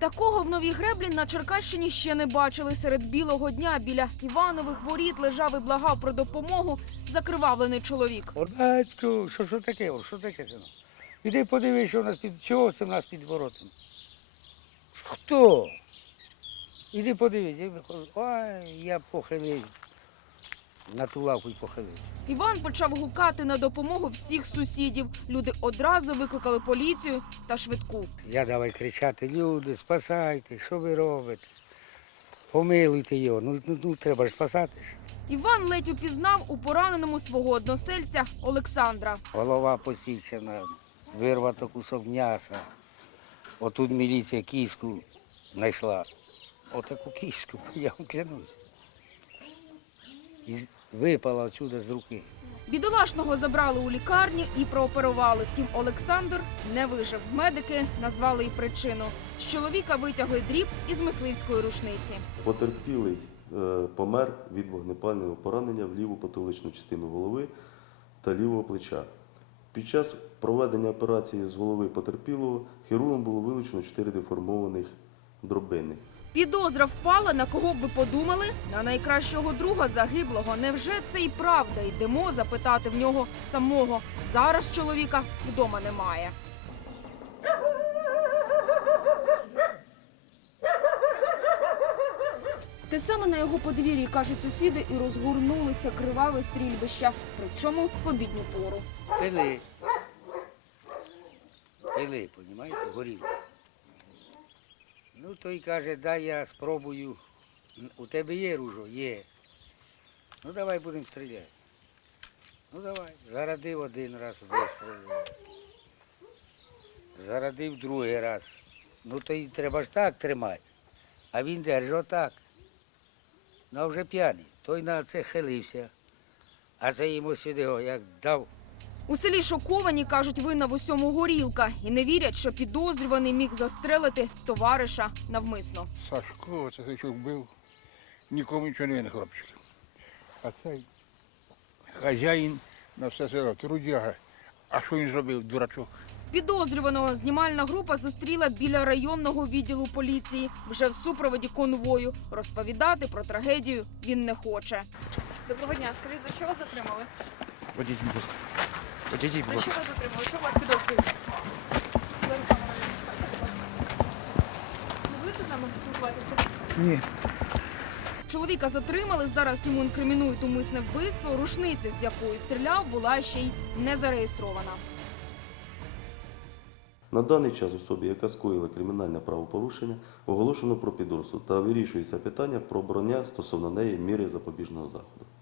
Такого в Новій Греблі на Черкащині ще не бачили. Серед білого дня біля Іванових воріт лежав і благав про допомогу закривавлений чоловік. Батько, що таке? Що таке, синок? Іди подивись, що в нас чого це в нас під воротами. Хто? Іди подивись. Ой, я похилив. На ту лавку й похилив. Іван почав гукати на допомогу всіх сусідів. Люди одразу викликали поліцію та швидку. Я давай кричати: люди, спасайте, що ви робите? Помилуйте його, ну треба ж спасати ж. Іван ледь упізнав у пораненому свого односельця Олександра. Голова посічена, вирвато кусок м'яса. Отут міліція кістку знайшла. Отаку кістку, я вам клянусь. І випала отсюди з руки. Бідолашного забрали у лікарні і прооперували. Втім, Олександр не вижив. Медики назвали й причину. З чоловіка витягли дріб із мисливської рушниці. Потерпілий помер від вогнепального поранення в ліву потиличну частину голови та лівого плеча. Під час проведення операції з голови потерпілого хірургом було вилучено 4 деформованих дробини. Підозра впала, на кого б ви подумали? На найкращого друга загиблого. Невже це і правда? Йдемо запитати в нього самого. Зараз чоловіка вдома немає. Те саме на його подвір'ї, кажуть сусіди, і розгорнулися криваві стрільбища. Причому в обідню пору. Пили, понімаєте, горіли. Ну, той каже, дай я спробую. У тебе є ружо? Є. Ну, давай будемо стріляти. Ну, давай. Зарадив один раз, вистрілив. Зарадив другий раз. Ну, то й треба ж так тримати. А він держить отак. Ну, а вже п'яний. Той на це хилився. А це йому сюди, як дав. У селі шоковані, кажуть, винна в усьому горілка. І не вірять, що підозрюваний міг застрелити товариша навмисно. Сашко, це Сачук був, нікому нічого не винен, хлопчик. А цей хазяїн на все село, трудяга. А що він зробив, дурачок? Підозрюваного знімальна група зустріла біля районного відділу поліції. Вже в супроводі конвою. Розповідати про трагедію він не хоче. Доброго дня. Скажіть, за що вас затримали? Водіть, будь ласка. Водіть, будь За ласка. що вас затримали? Що вас підозрюють? Ви будете з нами спілкуватися? Ні. Чоловіка затримали, зараз йому інкримінують умисне вбивство. Рушниця, з якої стріляв, була ще й не зареєстрована. На даний час особі, яка скоїла кримінальне правопорушення, оголошено про підозру та вирішується питання про обрання стосовно неї міри запобіжного заходу.